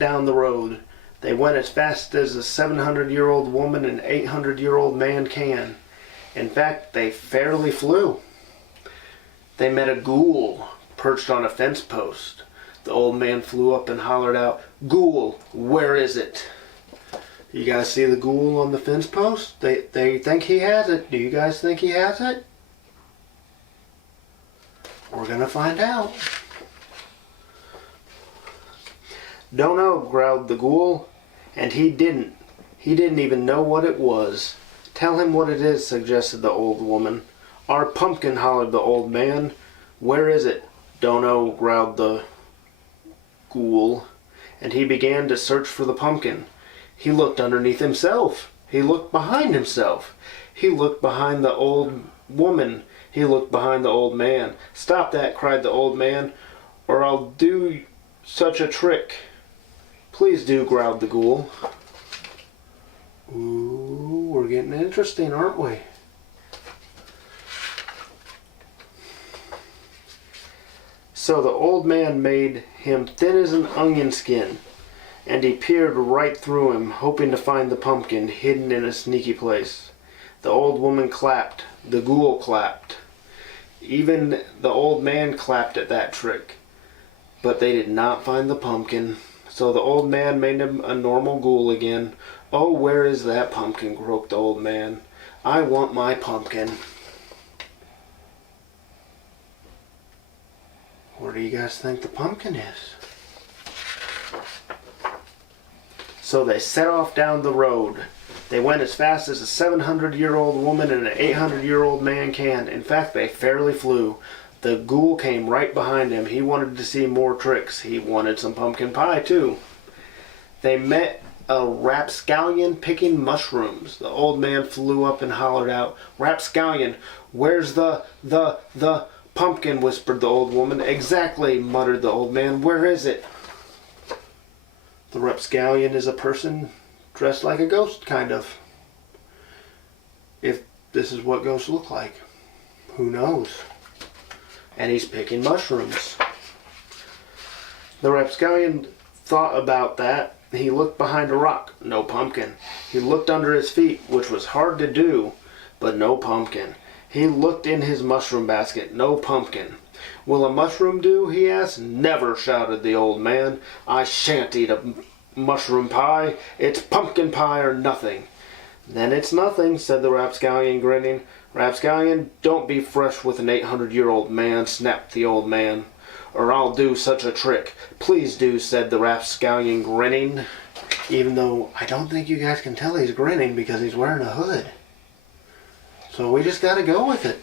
down the road. They went as fast as a 700-year-old woman and 800-year-old man can. In fact, they fairly flew. They met a ghoul perched on a fence post. The old man flew up and hollered out, "Ghoul, where is it?" You guys see the ghoul on the fence post? They think he has it. Do you guys think he has it? We're gonna find out. "Don't know," growled the ghoul. And he didn't. He didn't even know what it was. "Tell him what it is," suggested the old woman. "Our pumpkin," hollered the old man. "Where is it?" "Don't know," growled the ghoul. And he began to search for the pumpkin. He looked underneath himself. He looked behind himself. He looked behind the old woman. He looked behind the old man. "Stop that," cried the old man, "or I'll do such a trick." "Please do," growled the ghoul. Ooh, we're getting interesting, aren't we? So the old man made him thin as an onion skin, and he peered right through him, hoping to find the pumpkin hidden in a sneaky place. The old woman clapped. The ghoul clapped. Even the old man clapped at that trick. But they did not find the pumpkin. So the old man made him a normal ghoul again. "Oh, where is that pumpkin?" croaked the old man. "I want my pumpkin." Where do you guys think the pumpkin is? So they set off down the road. They went as fast as a 700-year-old woman and an 800-year-old man can. In fact, they fairly flew. The ghoul came right behind him. He wanted to see more tricks. He wanted some pumpkin pie, too. They met a rapscallion picking mushrooms. The old man flew up and hollered out, "Rapscallion, where's the pumpkin?" whispered the old woman. "Exactly," muttered the old man. "Where is it?" The rapscallion is a person dressed like a ghost, kind of. If this is what ghosts look like. Who knows? And he's picking mushrooms. The rapscallion thought about that. He looked behind a rock. No pumpkin. He looked under his feet, which was hard to do, but no pumpkin. He looked in his mushroom basket. No pumpkin. "Will a mushroom do?" he asked. "Never," shouted the old man. "I shan't eat a mushroom pie. It's pumpkin pie or nothing." "Then it's nothing," said the rapscallion, grinning. "Rapscallion, don't be fresh with an 800-year-old man," snapped the old man, "or I'll do such a trick." "Please do," said the rapscallion, grinning. Even though I don't think you guys can tell he's grinning because he's wearing a hood. So we just gotta go with it.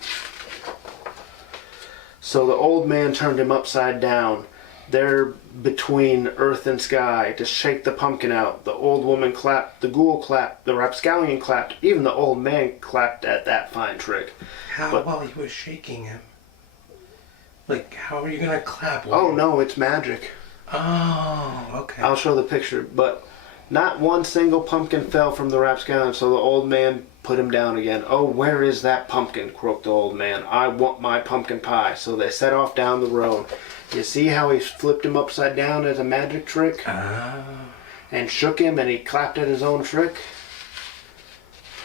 So the old man turned him upside down, there between earth and sky, to shake the pumpkin out. The old woman clapped, the ghoul clapped, the rapscallion clapped, even the old man clapped at that fine trick. How while he was shaking him? Like, how are you gonna clap? Oh no, it's magic. Oh, okay. I'll show the picture, but not one single pumpkin fell from the rapscallion, so the old man put him down again. "Oh, where is that pumpkin?" croaked the old man. "I want my pumpkin pie." So they set off down the road. You see how he flipped him upside down as a magic trick? Ah. And shook him, and he clapped at his own trick?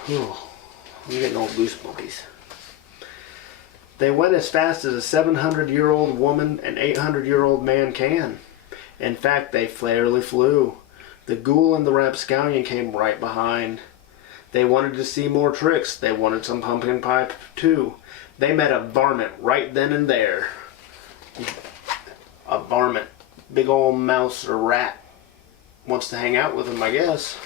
Whew, I'm getting old goosebumps. They went as fast as a 700-year-old woman and 800-year-old man can. In fact, they fairly flew. The ghoul and the rapscallion came right behind. They wanted to see more tricks. They wanted some pumpkin pie, too. They met a varmint right then and there. A varmint. Big old mouse or rat. Wants to hang out with him, I guess.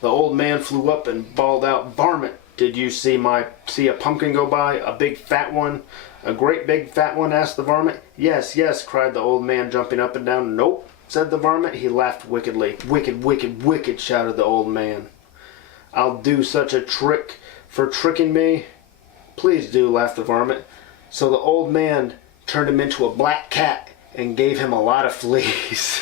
The old man flew up and bawled out, "Varmint, did you see a pumpkin go by? A big fat one?" "A great big fat one?" asked the varmint. "Yes, yes," cried the old man, jumping up and down. "Nope," said the varmint. He laughed wickedly. "Wicked, wicked, wicked," shouted the old man. "I'll do such a trick for tricking me." "Please do," laughed the varmint. So the old man turned him into a black cat and gave him a lot of fleas.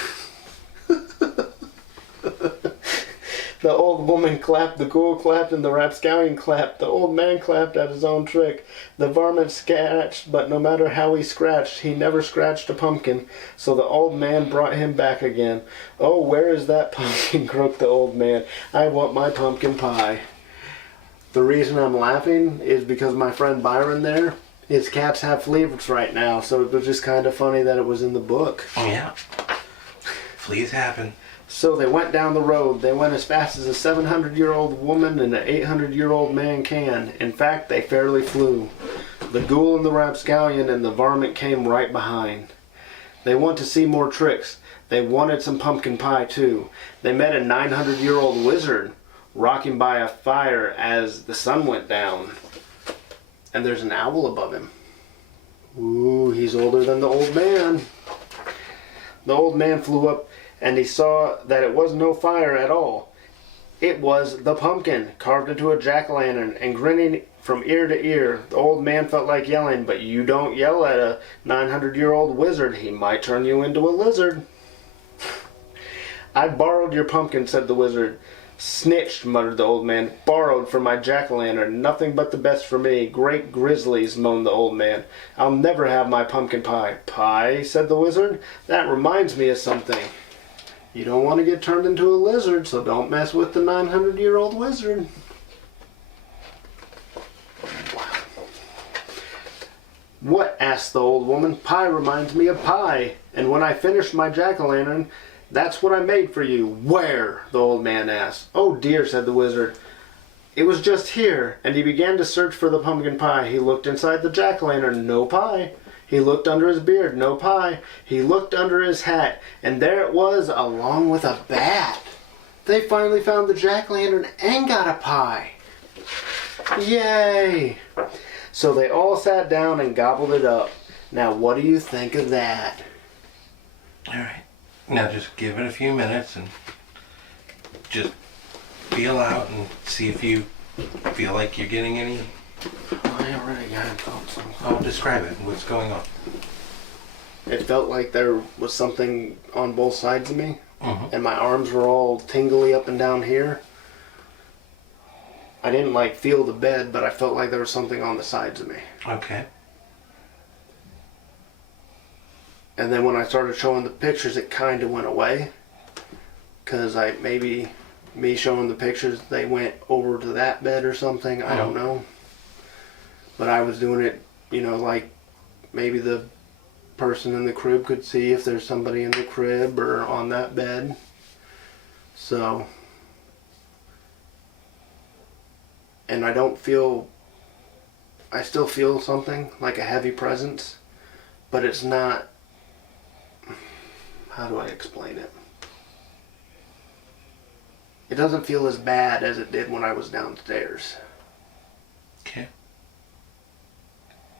The old woman clapped, the ghoul clapped, and the rapscallion clapped. The old man clapped at his own trick. The varmint scratched, but no matter how he scratched, he never scratched a pumpkin. So the old man brought him back again. Oh, where is that pumpkin? Croaked the old man. I want my pumpkin pie. The reason I'm laughing is because my friend Byron there, his cats have fleas right now, so it was just kind of funny that it was in the book. Oh, yeah. Fleas happen. So they went down the road. They went as fast as a 700-year-old woman and an 800-year-old man can. In fact, they fairly flew. The ghoul and the rapscallion and the varmint came right behind. They want to see more tricks. They wanted some pumpkin pie, too. They met a 900-year-old wizard rocking by a fire as the sun went down. And there's an owl above him. Ooh, he's older than the old man. The old man flew up and he saw that it was no fire at all. It was the pumpkin, carved into a jack-o'-lantern and grinning from ear to ear. The old man felt like yelling, but you don't yell at a 900-year-old wizard. He might turn you into a lizard. I borrowed your pumpkin, said the wizard. Snitched, muttered the old man. Borrowed from my jack-o'-lantern. Nothing but the best for me. Great grizzlies, moaned the old man. I'll never have my pumpkin pie. Pie, said the wizard. That reminds me of something. You don't want to get turned into a lizard, so don't mess with the 900-year-old wizard. What? Asked the old woman. Pie reminds me of pie. And when I finished my jack-o'-lantern, that's what I made for you. Where? The old man asked. Oh dear, said the wizard. It was just here. And he began to search for the pumpkin pie. He looked inside the jack-o'-lantern. No pie. He looked under his beard. No pie. He looked under his hat. And there it was, along with a bat. They finally found the jack-o'-lantern and got a pie. Yay! So they all sat down and gobbled it up. Now what do you think of that? All right. Now just give it a few minutes and just feel out and see if you feel like you're getting any. I already got it. Oh, describe it. What's going on? It felt like there was something on both sides of me, Mm-hmm. and my arms were all tingly up and down here. I didn't like feel the bed, but I felt like there was something on the sides of me. Okay. And then when I started showing the pictures, it kind of went away. Because maybe me showing the pictures, they went over to that bed or something. I don't know. But I was doing it, like maybe the person in the crib could see if there's somebody in the crib or on that bed. So. And I still feel something, like a heavy presence. But it's not. How do I explain it? It doesn't feel as bad as it did when I was downstairs.